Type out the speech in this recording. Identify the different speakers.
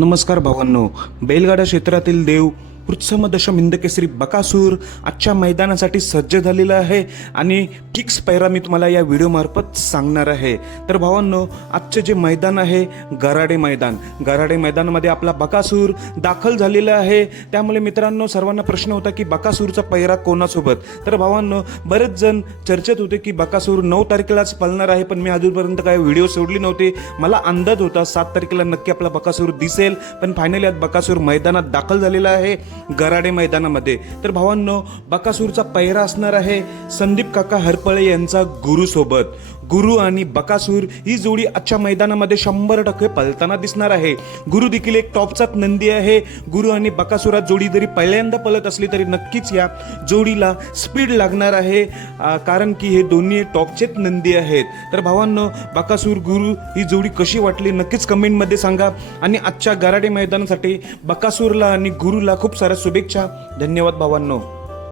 Speaker 1: नमस्कार भावांनो. बैलगाडा क्षेत्रातील देव वृत्सम दशम हिंदकेसरी बकासूर आजच्या मैदानासाठी सज्ज झालेला आहे आणि किक्स पैरा मी तुम्हाला या व्हिडिओमार्फत सांगणार आहे. तर भावांनो आजचे जे मैदान आहे गराडे मैदान. गराडे मैदानामध्ये आपला बकासूर दाखल झालेला आहे. त्यामुळे मित्रांनो सर्वांना प्रश्न होता की बकासूरचा पैरा कोणासोबत? तर भावांनो बरेच जण चर्चेत होते की बकासूर नऊ तारखेलाच पळणार आहे पण मी अजूनपर्यंत काही व्हिडिओ सोडली नव्हती. मला अंदाज होता सात तारखेला नक्की आपला बकासूर दिसेल पण फायनली आज बकासूर मैदानात दाखल झालेला आहे. गराडे मैदानामध्ये. तर भावांनो बकासूरचा पैरा असणार आहे संदीप काका हरपळे यांचा गुरुसोबत. गुरु आणि बकासूर ही जोडी आजच्या मैदानामध्ये शंभर टक्के पळताना दिसणार आहे. गुरु देखील एक टॉपचाच नंदी आहे. गुरु आणि बकासुरात जोडी जरी पहिल्यांदा पलत असली तरी नक्कीच या जोडीला स्पीड लागणार आहे. कारण की हे दोन्ही टॉपचेच नंदी आहेत. तर भावांनो बकासूर गुरु ही जोडी कशी वाटली नक्कीच कमेंटमध्ये सांगा. आणि आजच्या गराडे मैदानासाठी बकासूरला आणि गुरुला खूप साऱ्या शुभेच्छा. धन्यवाद भावांनो.